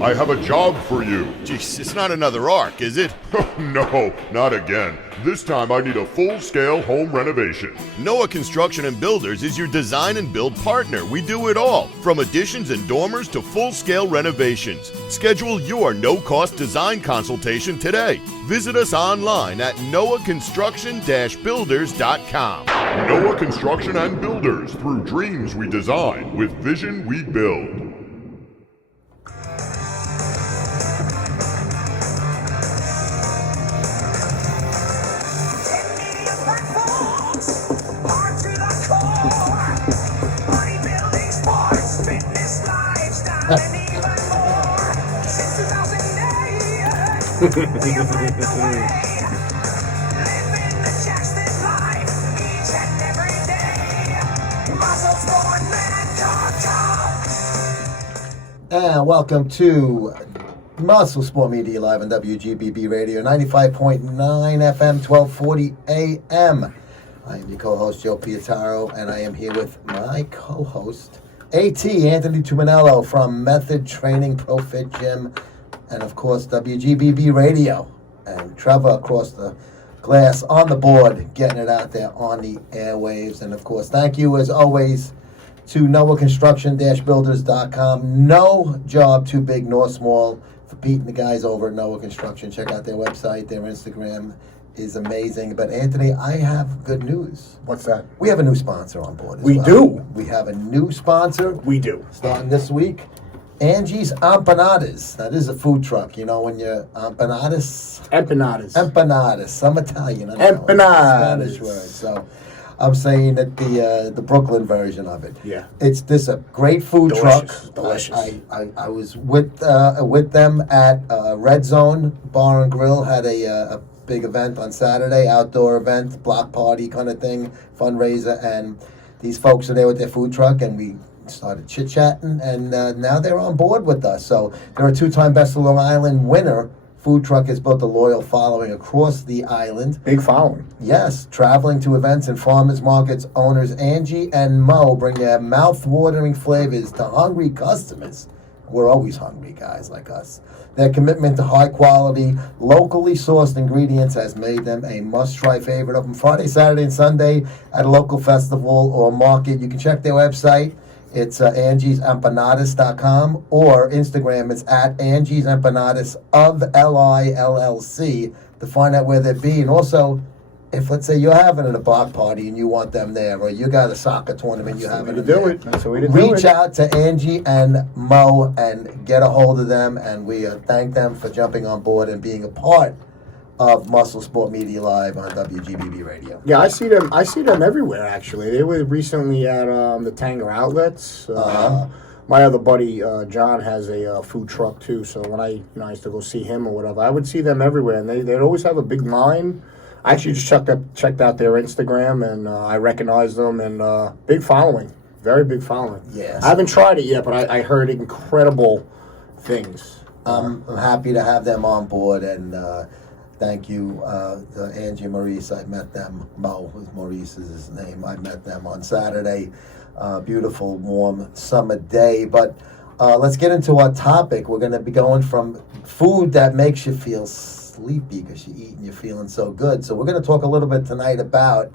I have a job for you. Jeez, it's not another arc, is it? No, not again. This time I need a full-scale home renovation. Noah Construction and Builders is your design and build partner. We do it all, from additions and dormers to full-scale renovations. Schedule your no-cost design consultation today. Visit us online at noahconstruction-builders.com. Noah Construction and Builders. Through dreams we design, with vision we build. And welcome to MuscleSport Media Live on WGBB Radio, 95.9 FM, 1240 AM. I am your co-host, Joe Pietaro, and I am here with my co-host, AT, Anthony Tuminello from Method Training ProFit Gym, and of course, WGBB Radio. And Trevor across the glass on the board, getting it out there on the airwaves. And of course, thank you as always to NoahConstruction-Builders.com. No job too big nor small for Pete and the guys over at Noah Construction. Check out their website. Their Instagram is amazing. But Anthony, I have good news. What's that? We have a new sponsor on board as We well. do. We have a new sponsor. We do. Starting this week. Angie's Empanadas. Now, this is a food truck. You know when you're empanadas? Empanadas. Some Italian. I don't know. Empanadas. Spanish word. So I'm saying that the Brooklyn version of it. Yeah. It's this a great food Delicious. truck. Delicious. I was with them at Red Zone Bar and Grill. Had a big event on Saturday, outdoor event, block party kind of thing, fundraiser, and these folks are there with their food truck, and we started chit-chatting, and now they're on board with us. So they're a two-time Best of Long Island winner. Food truck has built a loyal following across the island. Big following. Yes, traveling to events and farmers markets, owners Angie and Mo bring their mouth-watering flavors to hungry customers. We're always hungry, guys like us. Their commitment to high-quality, locally sourced ingredients has made them a must-try favorite. Open Friday, Saturday, and Sunday at a local festival or market. You can check their website. It's Angie'sEmpanadas.com, or Instagram, it's at Angie's Empanadas of LILLC to find out where they be. And also, if let's say you're having a block party and you want them there, or you got a soccer tournament you're having them there, That's the way to do it. reach out to Angie and Mo and get a hold of them, and we thank them for jumping on board and being a part of MuscleSport Media Live on WGBB Radio. Yeah, I see them everywhere. Actually, they were recently at the Tanger Outlets. My other buddy John has a food truck too. So when I used to go see him or whatever, I would see them everywhere, and they'd always have a big line. I actually just checked out their Instagram, and I recognized them, and big following, very big following. Yes. I haven't tried it yet, but I heard incredible things. I'm happy to have them on board, and thank you to Angie and Maurice. I met them. Mo, Maurice is his name. I met them on Saturday. Beautiful, warm summer day. But let's get into our topic. We're going to be going from food that makes you feel sleepy because you eat and you're feeling so good. So we're going to talk a little bit tonight about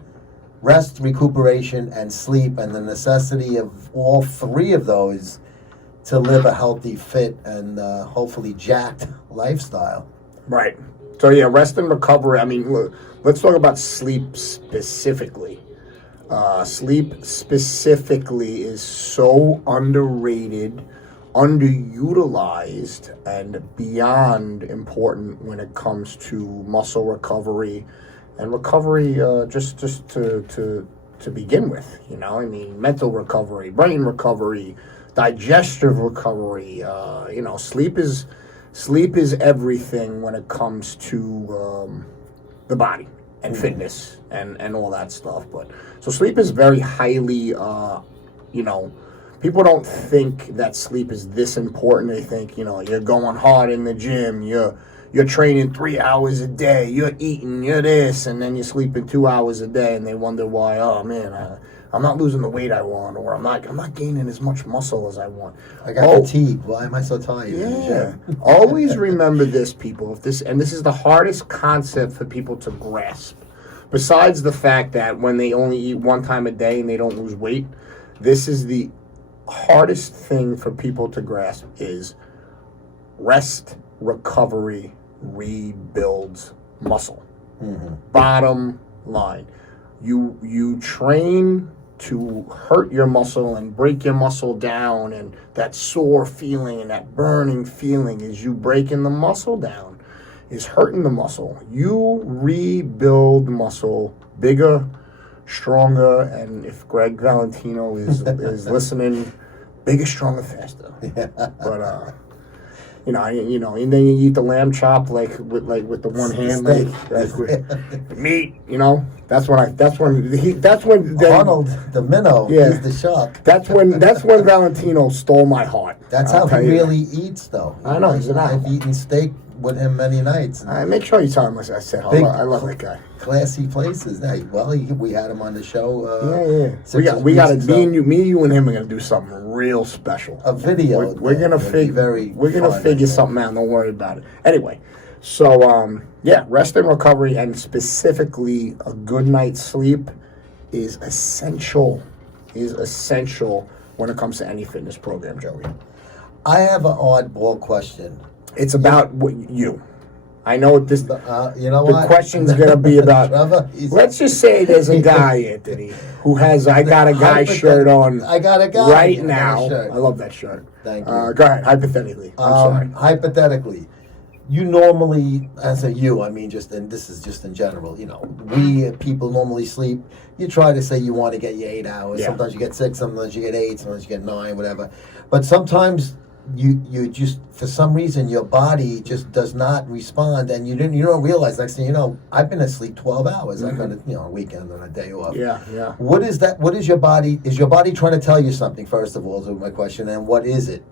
rest, recuperation, and sleep, and the necessity of all three of those to live a healthy, fit, and hopefully jacked lifestyle. Right. So yeah, rest and recovery. I mean, look, let's talk about sleep specifically. Sleep specifically is so underrated, underutilized, and beyond important when it comes to muscle recovery and recovery just to begin with. You know, I mean, mental recovery, brain recovery, digestive recovery. Sleep is everything when it comes to the body and fitness and all that stuff. But so sleep is very highly, people don't think that sleep is this important. They think, you're going hard in the gym, you're training 3 hours a day, you're eating, you're this, and then you're sleeping 2 hours a day, and they wonder why, oh man, I'm not losing the weight I want, or I'm not gaining as much muscle as I want. I got fatigue. Why am I so tired? Yeah. Always remember this, people. This is the hardest concept for people to grasp. Besides the fact that when they only eat one time a day and they don't lose weight, this is the hardest thing for people to grasp is rest, recovery, rebuilds muscle. Bottom line. You train to hurt your muscle and break your muscle down, and that sore feeling and that burning feeling is you breaking the muscle down, is hurting the muscle. You rebuild muscle bigger, stronger, and if Greg Valentino is listening, bigger, stronger, faster. Yeah. But and then you eat the lamb chop with the one hand, like meat. That's when Arnold, the minnow, he's the shark. That's when Valentino stole my heart. That's how he really eats, though. I know, he's an animal. I've eaten steak with him many nights. Make sure you tell him I said hello. I love that guy. Classy places. Hey, well, we had him on the show. We got to me, you, and him are gonna do something real special. A video. We're gonna figure something out. Don't worry about it. Anyway, so rest and recovery, and specifically a good night's sleep, is essential. When it comes to any fitness program, Joey. I have an oddball question. It's about you. I know this. You know what? The question's gonna be about. Let's just say there's a guy, Anthony, who has I got a guy shirt on. I got a guy right now. I love that shirt. Thank you. Go ahead. Hypothetically, I'm sorry. Hypothetically, you normally, as a you, I mean, and this is just in general. We people normally sleep. You try to say you want to get your 8 hours. Yeah. Sometimes you get 6. Sometimes you get 8. Sometimes you get 9. Whatever. But sometimes you just, for some reason, your body just does not respond, and you don't realize. Next thing you know, I've been asleep 12 hours. I've got a weekend on a day off. Yeah. What is that? What is your body? Is your body trying to tell you something? First of all, is my question. And what is it?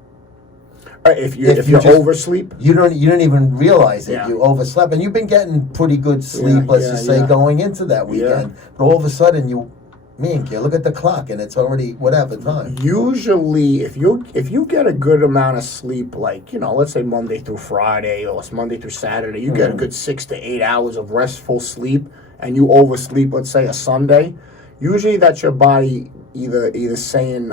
If you just oversleep, you don't even realize it. Yeah. You overslept, and you've been getting pretty good sleep. Let's just say going into that weekend, but all of a sudden look at the clock, and it's already whatever time. Usually, if you get a good amount of sleep, let's say Monday through Friday or it's Monday through Saturday, you get a good 6 to 8 hours of restful sleep, and you oversleep, let's say a Sunday. Usually, that's your body either saying.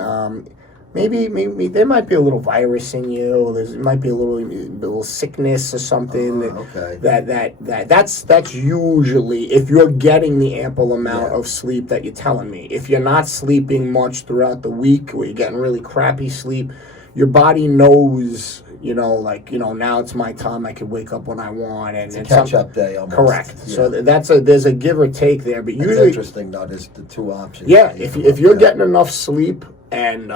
Maybe there might be a little virus in you, or there might be a little sickness or something. Okay. That's usually if you're getting the ample amount of sleep that you're telling me. If you're not sleeping much throughout the week, or you're getting really crappy sleep, your body knows. Now it's my time. I can wake up when I want, and it's a catch-up day almost. Correct. Yeah. So there's a give or take there, but usually interesting though. There's the two options. Yeah, if you're getting enough sleep. And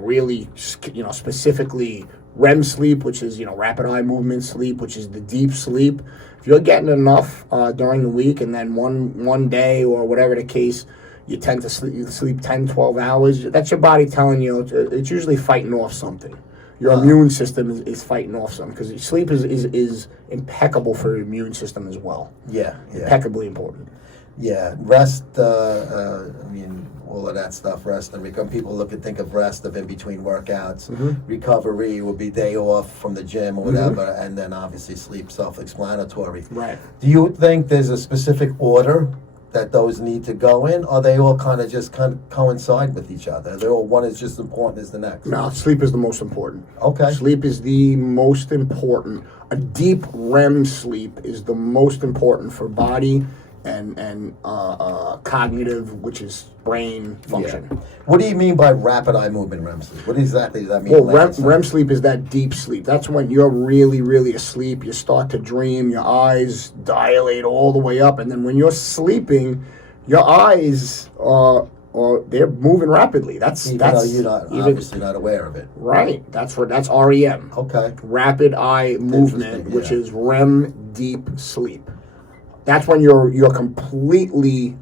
really, specifically REM sleep, which is rapid eye movement sleep, which is the deep sleep. If you're getting enough during the week, and then one day or whatever the case, you tend to sleep 10, 12 hours. That's your body telling you it's usually fighting off something. Your immune system is fighting off something, because sleep is impeccable for your immune system as well. Yeah. Impeccably important. Yeah, rest. All of that stuff, rest and recovery. People think of rest of in between workouts. Recovery will be day off from the gym or whatever, and then obviously sleep, self-explanatory. Right. Do you think there's a specific order that those need to go in, or they all kind of coincide with each other? They're all, one is just important as the next? No, sleep is the most important. Okay. Sleep is the most important. A deep REM sleep is the most important for body and cognitive, which is brain function. Yeah. What do you mean by rapid eye movement REM sleep? What exactly does that mean? Well, REM sleep is that deep sleep. That's when you're really, really asleep. You start to dream. Your eyes dilate all the way up, and then when you're sleeping, your eyes they're moving rapidly. That's though you're obviously not aware of it. Right. That's REM. Okay. Rapid eye movement, which is REM deep sleep. That's when you're completely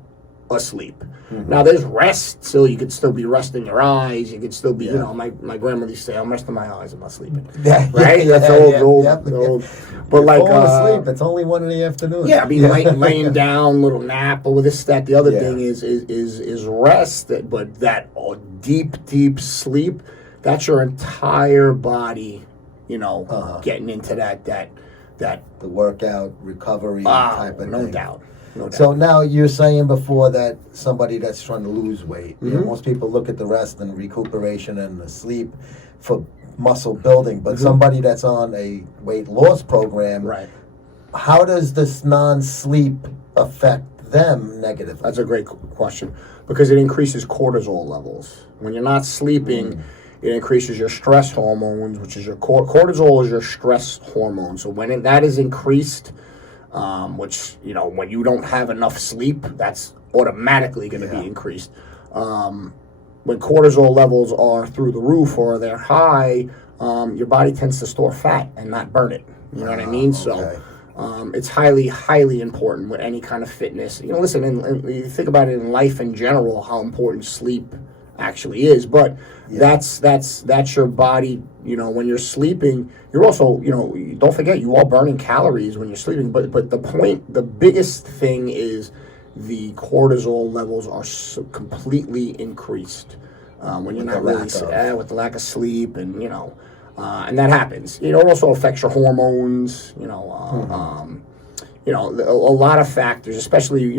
asleep. Now there's rest, so you could still be resting your eyes. You could still be, my grandmother used to say, I'm resting my eyes, I'm not sleeping. Right? That's old. But like falling asleep. It's only 1 in the afternoon. Yeah, I mean, laying down, little nap, or this, that. The other thing is rest. But that deep sleep, that's your entire body, getting into that the workout recovery type of no thing. doubt. So now you're saying before that somebody that's trying to lose weight, most people look at the rest and recuperation and the sleep for muscle building, but somebody that's on a weight loss program, Right. how does this non-sleep affect them negatively? That's a great question because it increases cortisol levels. When you're not sleeping, it increases your stress hormones, which is your cortisol is your stress hormone. So when that is increased, which, when you don't have enough sleep, that's automatically going to be increased. When cortisol levels are through the roof or they're high, your body tends to store fat and not burn it. You know what I mean? Okay. So it's highly, highly important with any kind of fitness. Listen, and you think about it in life in general, how important sleep actually is. But that's your body. When you're sleeping, you're also, don't forget, you are burning calories when you're sleeping. But the biggest thing is the cortisol levels are completely increased when you're not really with the lack of sleep, and and that happens. It also affects your hormones. A lot of factors, especially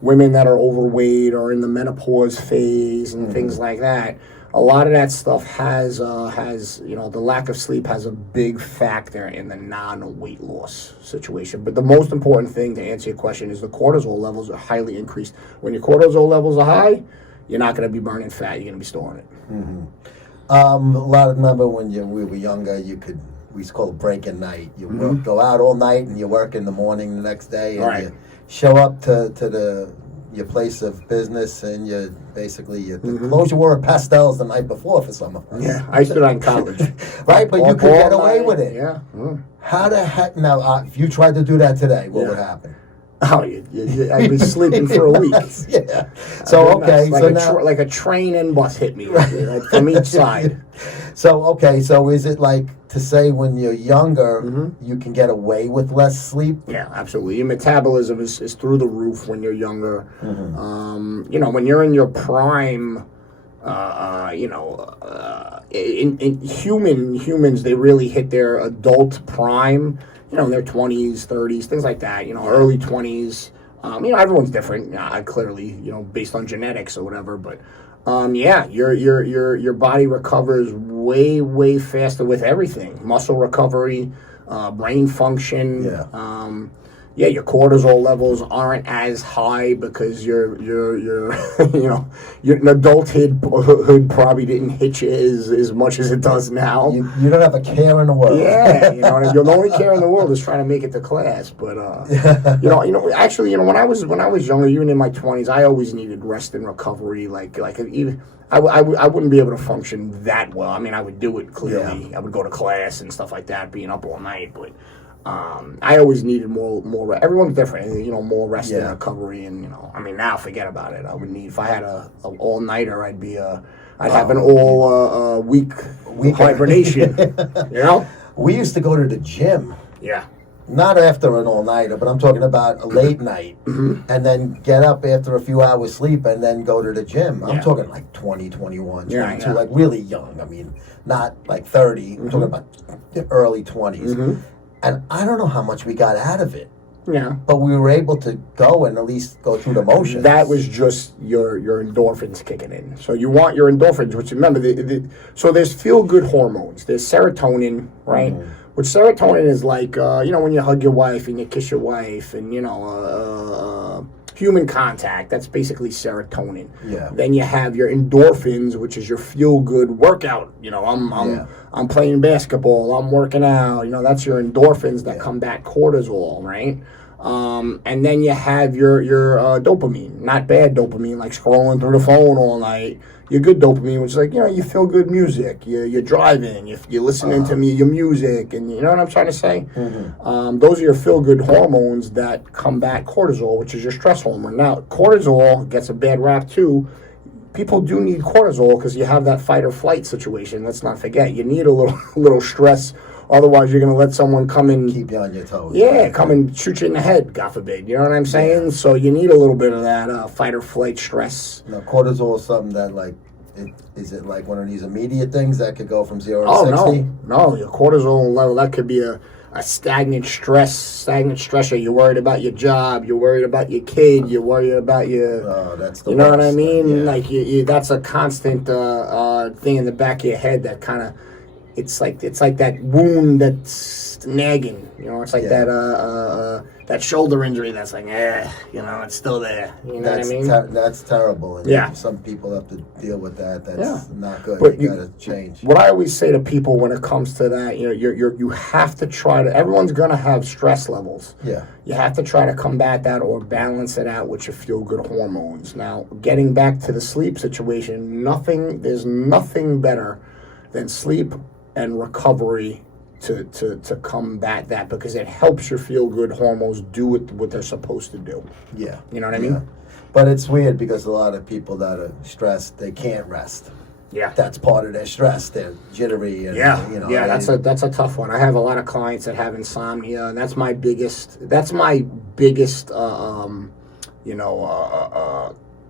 women that are overweight or in the menopause phase and things like that. A lot of that stuff has the lack of sleep has a big factor in the non-weight loss situation. But the most important thing to answer your question is the cortisol levels are highly increased. When your cortisol levels are high, you're not going to be burning fat. You're going to be storing it. Remember when we were younger, we used to call it break-in night. You go out all night and you work in the morning the next day, and you show up to your place of business, and you the clothes you wore are pastels the night before for some of us. Yeah, I used to do that in college. Right, but you could get away with it. Yeah. How the heck now? If you tried to do that today, what would happen? Oh, I'd be sleeping for a week. Yeah. So like a train and bus hit me from each side. So is it like to say when you're younger, you can get away with less sleep? Yeah, absolutely. Your metabolism is through the roof when you're younger. When you're in your prime, in humans, they really hit their adult prime. In their 20s, 30s, things like that. Early 20s. Everyone's different. Clearly, based on genetics or whatever. But your body recovers way, way faster with everything. Muscle recovery, brain function. Your cortisol levels aren't as high because your adulthood probably didn't hit you as much as it does now. You don't have a care in the world. Yeah, the only care in the world is trying to make it to class. But actually, when I was younger, even in my 20s, I always needed rest and recovery. I wouldn't be able to function that well. I mean, I would do it clearly. I would go to class and stuff like that, being up all night, but. I always needed more. Everyone's different, more rest and recovery, and now forget about it. I would need, if I had a all nighter, I'd have an all week hibernation. We used to go to the gym. Yeah. Not after an all nighter, but I'm talking about a late night, and then get up after a few hours sleep, and then go to the gym. I'm talking like 20, 21, 22, like really young. I mean, not like 30. I'm talking about the early 20s. And I don't know how much we got out of it. Yeah. But we were able to go and at least go through the motions. That was just your endorphins kicking in. So you want your endorphins, which remember, so there's feel-good hormones. There's serotonin, right? Which serotonin is like, when you hug your wife and you kiss your wife and, human contact. That's basically serotonin. Yeah. Then you have your endorphins, which is your feel-good workout. I'm playing basketball. I'm working out. That's your endorphins that combat cortisol, right? And then you have your dopamine, not bad dopamine, like scrolling through the phone all night. Your good dopamine, which is like, you feel good music. You're driving. You're listening to your music, and you know what I'm trying to say? Those are your feel-good hormones that combat cortisol, which is your stress hormone. Now, cortisol gets a bad rap, too. People do need cortisol because you have that fight or flight situation. Let's not forget. You need a little stress Otherwise, you're going to let someone come in. Keep you on your toes. Yeah, come and shoot you in the head, God forbid. You know what I'm saying? Yeah. So you need a little bit of that fight or flight stress. Now, cortisol is something that, like, is it like one of these immediate things that could go from 0 to 60? No. Your cortisol level, that could be a stagnant stressor. You're worried about your job. You're worried about your kid. You're worried about your. Oh, that's the. You know worst. What I mean? Yeah. Like that's a constant thing in the back of your head that kind of. It's like that wound that's nagging. You know, it's like that shoulder injury that's like, it's still there. You know what I mean? That's terrible. And some people have to deal with that. That's not good. But you gotta change. What I always say to people when it comes to that, you have to try to. Everyone's gonna have stress levels. Yeah. You have to try to combat that or balance it out with your feel-good hormones. Now, getting back to the sleep situation, there's nothing better than sleep and recovery to combat that, because it helps your feel-good hormones do what they're supposed to do. Yeah. You know what I mean? But it's weird because a lot of people that are stressed, they can't rest. Yeah. That's part of their stress. They're jittery. And, that's a tough one. I have a lot of clients that have insomnia, and that's my biggest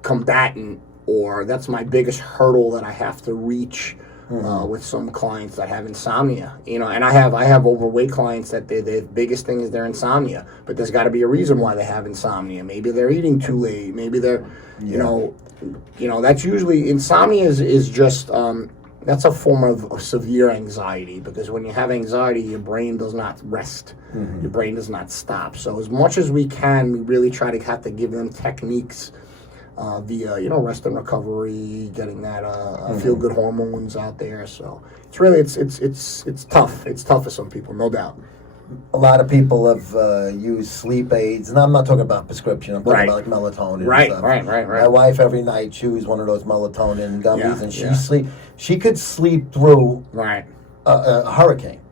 combatant, or that's my biggest hurdle that I have to reach. With some clients that have insomnia, and I have overweight clients that the biggest thing is their insomnia, but there's got to be a reason why they have insomnia. Maybe they're eating too late. Maybe they're, that's usually insomnia is just that's a form of severe anxiety, because when you have anxiety, your brain does not rest. Your brain does not stop. So as much as we can, we really try to have to give them techniques. Via rest and recovery, getting that feel good hormones out there. So it's really it's tough. It's tough for some people, no doubt. A lot of people have used sleep aids, and I'm not talking about prescription. I'm talking about like melatonin. Right. And stuff. My wife every night chews one of those melatonin gummies, and she could sleep through a hurricane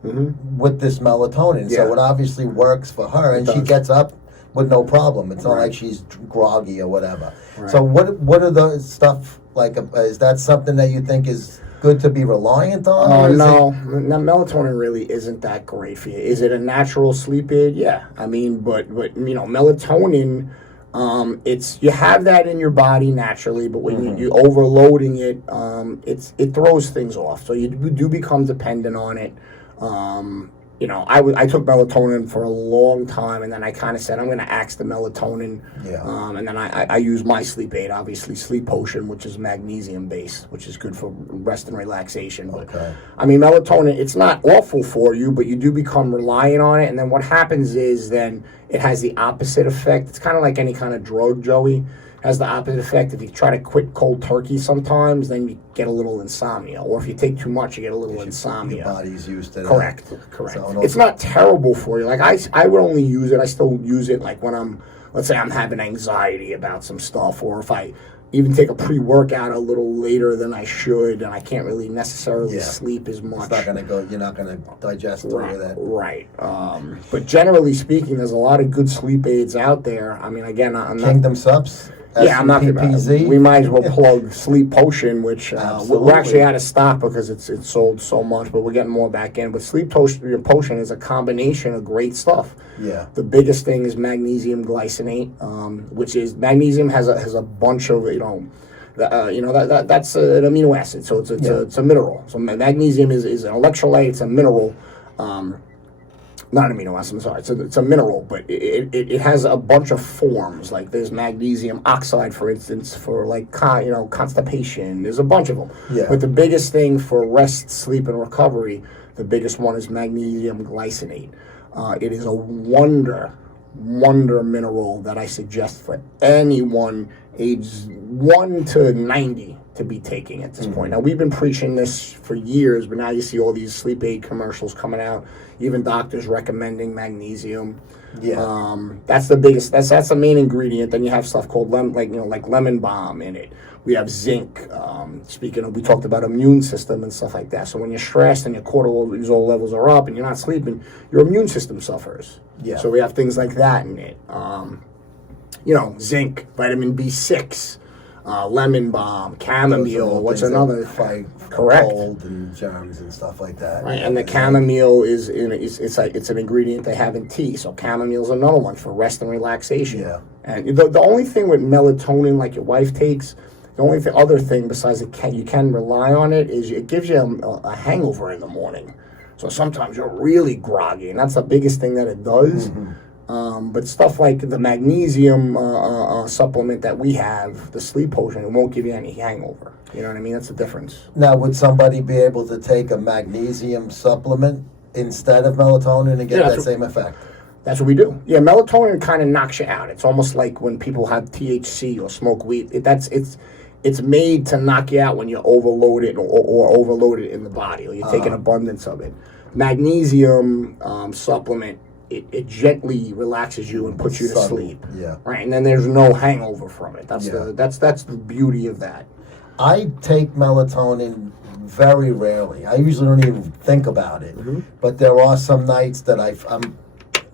with this melatonin. So it obviously works for her, and she gets up with no problem. It's not like she's groggy or whatever. Right. So what are the stuff like? Is that something that you think is good to be reliant on? No, melatonin really isn't that great for you. Is it a natural sleep aid? Yeah, I mean, but melatonin, you have that in your body naturally, but when you're overloading it, it throws things off. So you do become dependent on it. I took melatonin for a long time, and then I kind of said, I'm going to axe the melatonin. And then I use my sleep aid, obviously, Sleep Potion, which is magnesium-based, which is good for rest and relaxation. Okay. But, I mean, melatonin, it's not awful for you, but you do become reliant on it. And then what happens is then it has the opposite effect. It's kind of like any kind of drug, Joey. Has the opposite effect. If you try to quit cold turkey sometimes, then you get a little insomnia. Or if you take too much, you get a little insomnia. Your body's used to that. Correct. So it's not terrible for you. Like I would only use it. I still use it like when let's say I'm having anxiety about some stuff, or if I even take a pre-workout a little later than I should, and I can't really necessarily sleep as much. It's not going to go. You're not going to digest all of that. Right. But generally speaking, there's a lot of good sleep aids out there. I mean, again, I'm not... Kingdom Subs? I'm not going to. We might as well plug Sleep Potion, which we're actually out of stock because it's sold so much, but we're getting more back in. But Sleep Potion is a combination of great stuff. Yeah. The biggest thing is magnesium glycinate, which is magnesium has a bunch of that's an amino acid, so it's a mineral. So magnesium is an electrolyte. It's a mineral. Not an amino acid, I'm sorry. It's a mineral, but it has a bunch of forms. Like there's magnesium oxide, for instance, for like constipation. There's a bunch of them. Yeah. But the biggest thing for rest, sleep, and recovery, the biggest one is magnesium glycinate. It is a wonder mineral that I suggest for anyone aged 1 to 90 to be taking at this point. Now, we've been preaching this for years, but now you see all these sleep aid commercials coming out, even doctors recommending magnesium. That's the biggest, that's the main ingredient. Then you have stuff called like lemon balm in it. We have zinc. We talked about immune system and stuff like that. So when you're stressed and your cortisol levels are up and you're not sleeping, your immune system suffers. Yeah. So we have things like that in it. Zinc, vitamin B6. lemon balm, chamomile. What's Things that another? fight Correct. cold and germs and stuff like that. Right, and the chamomile is it's an ingredient they have in tea. So chamomile is another one for rest and relaxation. Yeah. And the only thing with melatonin, like your wife takes, the only other thing besides you can rely on it is it gives you a hangover in the morning. So sometimes you're really groggy, and that's the biggest thing that it does. But stuff like the magnesium supplement that we have, the sleep potion, it won't give you any hangover. You know what I mean? That's the difference. Now, would somebody be able to take a magnesium supplement instead of melatonin and get that same effect? That's what we do. Yeah, melatonin kind of knocks you out. It's almost like when people have THC or smoke weed. It's made to knock you out when you're overloaded or overloaded in the body, or you take an abundance of it. Magnesium supplement, it gently relaxes you and puts you to sleep. Yeah. Right, and then there's no hangover from it. That's the beauty of that. I take melatonin very rarely. I usually don't even think about it. But there are some nights that I'm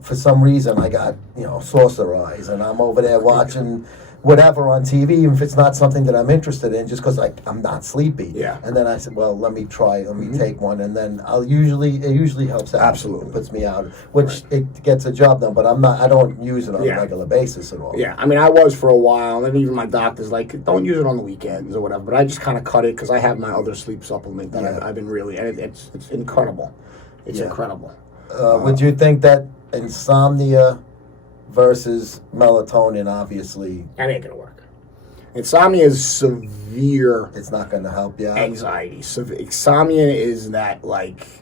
for some reason I got saucer eyes, and I'm over there watching whatever on TV, even if it's not something that I'm interested in, just because I'm not sleepy. Yeah. And then I said, well, let me take one, and then it usually helps out. Absolutely. It puts me out, which it gets a job done, but I don't use it on a regular basis at all. Yeah, I mean, I was for a while, and even my doctor's like, don't use it on the weekends or whatever, but I just kind of cut it because I have my other sleep supplement that I've been really, and it's incredible. It's incredible. Would you think that insomnia versus melatonin, obviously, That ain't gonna work. Insomnia is severe. it's not going to help you out? Anxiety. So insomnia is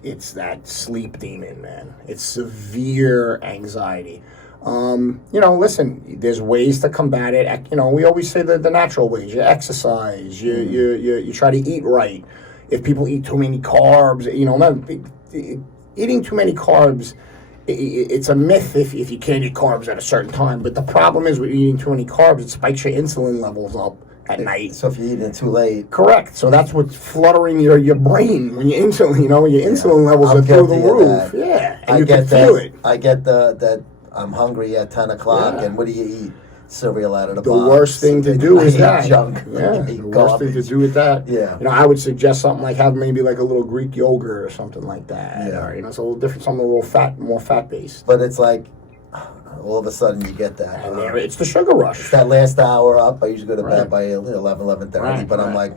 it's that sleep demon, man. It's severe anxiety. Listen, there's ways to combat it. We always say the natural ways. You exercise. You try to eat right. If people eat too many carbs, eating too many carbs. It's a myth if you can't eat carbs at a certain time. But the problem is with eating too many carbs, it spikes your insulin levels up at night. So if you're eating too late. Correct. So that's what's fluttering your brain when your insulin, your insulin levels are through the roof. Yeah, and you can feel it. I get that I'm hungry at 10 o'clock, and what do you eat? Cereal out of the box. The worst thing to do is that. Junk. Yeah, the worst thing to do with that. Yeah. I would suggest something like have maybe like a little Greek yogurt or something like that. Yeah. Or, it's a little different, something a little more fat based. But it's like, all of a sudden you get that. And it's the sugar rush. It's that last hour up. I usually go to bed by 11:30, Right, but I'm right. like,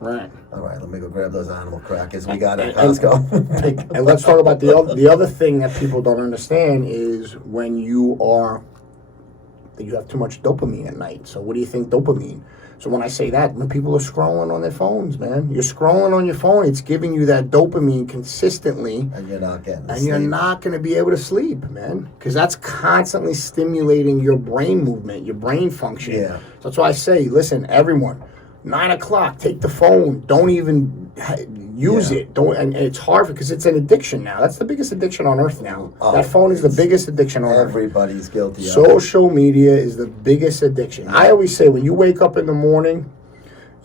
Right. all right, let me go grab those animal crackers we got at Costco. And let's talk about the other thing that people don't understand is when you have too much dopamine at night. So what do you think dopamine? So when I say that, when people are scrolling on their phones, man, you're scrolling on your phone, it's giving you that dopamine consistently. And you're not getting to And sleep. you're not going to be able to sleep, man, because that's constantly stimulating your brain movement, your brain function. Yeah. So that's why I say, listen, everyone, 9 o'clock, take the phone. Don't even use it. And it's hard because it's an addiction now. That's the biggest addiction on earth now. That phone is the biggest addiction on earth. Everybody's guilty of it. Social media is the biggest addiction. I always say when you wake up in the morning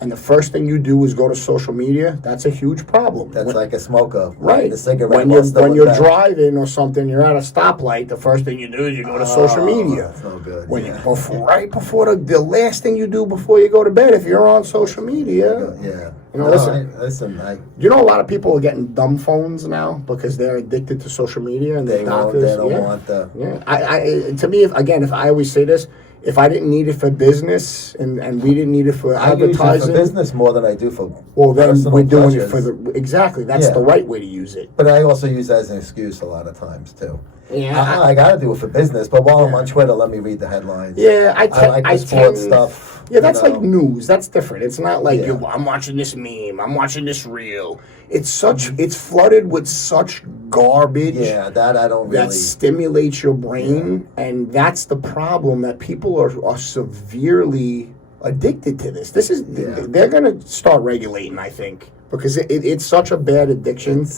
and the first thing you do is go to social media, that's a huge problem. That's like a smoker. Right. The cigarette When you're driving or something, you're at a stoplight, the first thing you do is you go to social media. That's no good. Right before the last thing you do before you go to bed, if you're on social media. Yeah. Listen. You know, a lot of people are getting dumb phones now because they're addicted to social media and They their doctors. don't want the... Yeah. To me, if I always say this, if I didn't need it for business and we didn't need it for advertising, I use it for business more than I do for then personal we're doing pleasures. it for exactly. That's the right way to use it. But I also use that as an excuse a lot of times too. Yeah, I got to do it for business, but while I'm on Twitter, let me read the headlines. Yeah, I like the sports stuff. Yeah, that's like news. That's different. It's not like I'm watching this meme. I'm watching this reel. It's flooded with such garbage. Yeah, that I don't really. That stimulates your brain, and that's the problem that people are severely addicted to this. They're going to start regulating, I think, because it's such a bad addiction.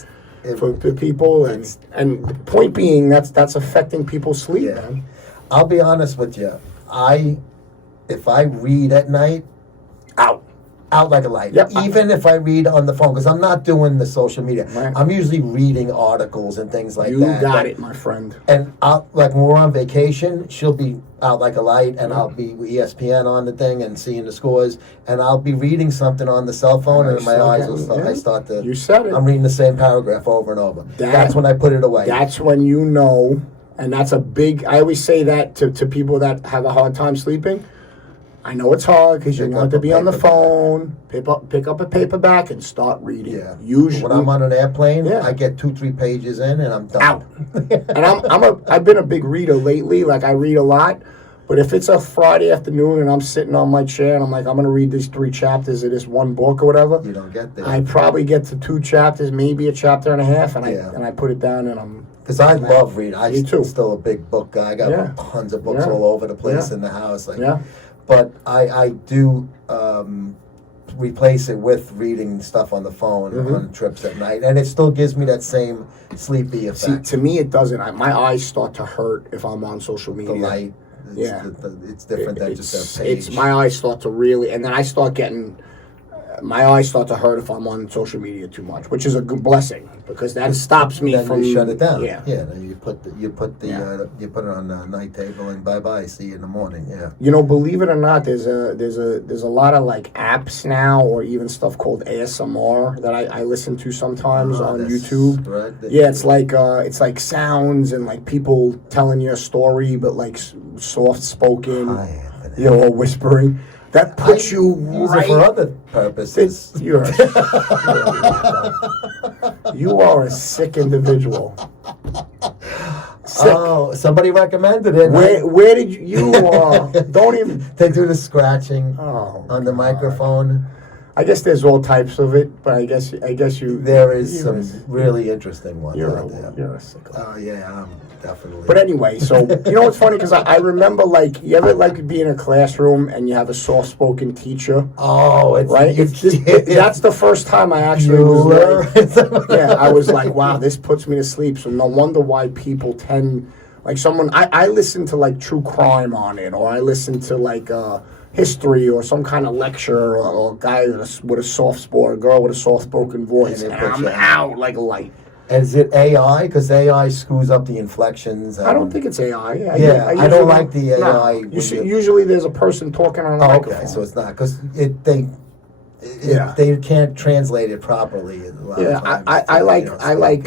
For people, and point being that's affecting people's sleep, man. I'll be honest with you. If I read at night, out. Out like a light. Yep. Even if I read on the phone, because I'm not doing the social media. Right. I'm usually reading articles and things like You that. got it, my friend. And like when we're on vacation, she'll be out like a light, and I'll be with ESPN on the thing and seeing the scores, and I'll be reading something on the cell phone, and my eyes will start. I start to. You said it. I'm reading the same paragraph over and over. That's when I put it away. That's when you know, and that's a big. I always say that to people that have a hard time sleeping. I know it's hard because you want to be on the phone. Pick up a paperback and start reading. Yeah. Usually, when I'm on an airplane, Yeah. I get 2-3 pages in, and I'm done. out. And I've been a big reader lately. Like I read a lot. But if it's a Friday afternoon and I'm sitting on my chair and I'm like, I'm going to read these 3 chapters of this one book or whatever, You don't get there. I probably get to 2 chapters, maybe a chapter and a half, and I put it down and I'm. Because I love reading. Me too. I'm still a big book guy. I got Yeah. tons of books Yeah. all over the place Yeah. in the house. Like, Yeah. But I do replace it with reading stuff on the phone on trips at night, and it still gives me that same sleepy See, effect. to me, it doesn't. My eyes start to hurt if I'm on social media. The light, Yeah. it's different than just a page. It's my eyes start to really, and then I start getting. My eyes start to hurt if I'm on social media too much, which is a good blessing because that stops me then from. you shut it down. Yeah. Then you put it on the night table and bye. See you in the morning. Yeah. You know, believe it or not, there's a lot of like apps now, or even stuff called ASMR that I listen to sometimes on that's YouTube. right. Yeah, it's like sounds and like people telling you a story, but like soft spoken, Hi, Anthony. you know, or whispering. That puts you use right. it for other purposes. You are a sick individual. Sick. Oh, somebody recommended it. Where did you don't even. They do the scratching Oh, on the microphone. I guess there's all types of it, but I guess you. There is you're some really interesting ones out there. You're a sicko. Oh yeah, definitely. But anyway, so you know what's funny? Because I remember, like, you ever like be in a classroom and you have a soft-spoken teacher, oh, it's right? That's the first time I actually was like, yeah, I was like, wow, this puts me to sleep. So no wonder why people tend, like, I listen to like true crime on it, or I listen to like history or some kind of lecture, or a guy with a soft sport, a girl with a soft-spoken voice, And and it puts I'm you out like a light. And is it AI? Because AI screws up the inflections. I don't think it's AI. Yeah, I don't like the AI. Usually there's a person talking on a microphone. Okay, so it's not because they can't translate it properly. A lot of times. I like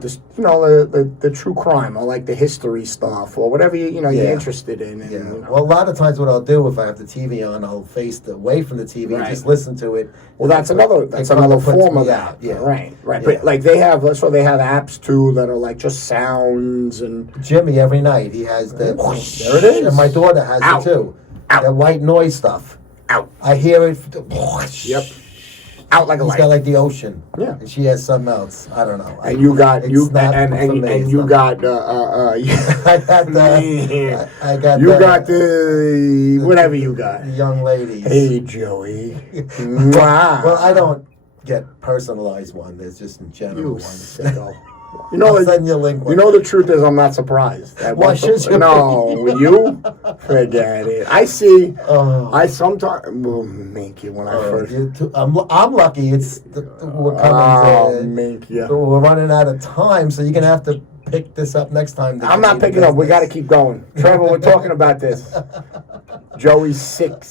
this, you know, the true crime, or like the history stuff, or whatever you're interested in. And, Yeah. you know. Well, a lot of times what I'll do if I have the TV on, I'll face away from the TV and Right. just listen to it. Well, that's another It form puts of me that. out, yeah. Right. Yeah. But like they have apps too that are like just sounds and. Jimmy every night he has the. Whoosh. There it is. And my daughter has Ow. it too. Ow. That white noise stuff. Out. I hear it. Yep. Out like a He's light. got like the ocean. Yeah. And she has something else. I don't know. And you got It's you not and for me, and it's you not- got I got the. I got. you got the whatever you got. the young ladies. Hey Joey. Mwah. Well, I don't get personalized one. There's just in general You ones. sicko. You know, I'll send you a link. you know the truth is I'm not surprised. Why should you? No, you forget it. I see. Oh. I sometimes will make you when I first. I'm lucky. We're Oh, coming mink, yeah. we're running out of time, so you're gonna have to pick this up next time. I'm not picking up. We got to keep going. Trevor, we're talking about this. Joey's sick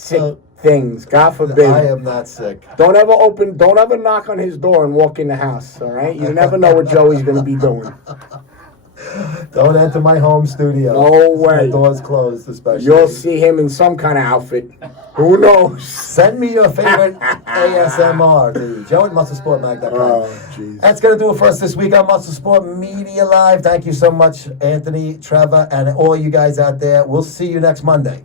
things. God forbid. I am not sick. Don't ever knock on his door and walk in the house, all right? You never know what Joey's going to be doing. Don't enter my home studio. No way. The door's closed, especially. You'll see him in some kind of outfit. Who knows? Send me your favorite ASMR to joe@musclesportmag.com. Oh, jeez. That's going to do it for us this week on Muscle Sport Media Live. Thank you so much, Anthony, Trevor, and all you guys out there. We'll see you next Monday.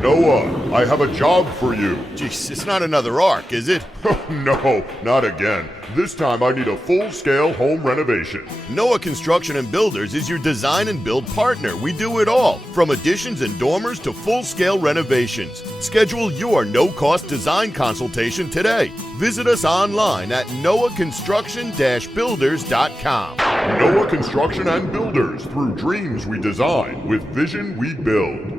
Noah, I have a job for you. Jeez, it's not another arc, is it? No, not again. This time I need a full-scale home renovation. Noah Construction and Builders is your design and build partner. We do it all, from additions and dormers to full-scale renovations. Schedule your no-cost design consultation today. Visit us online at noahconstruction-builders.com. Noah Construction and Builders. Through dreams we design, with vision we build.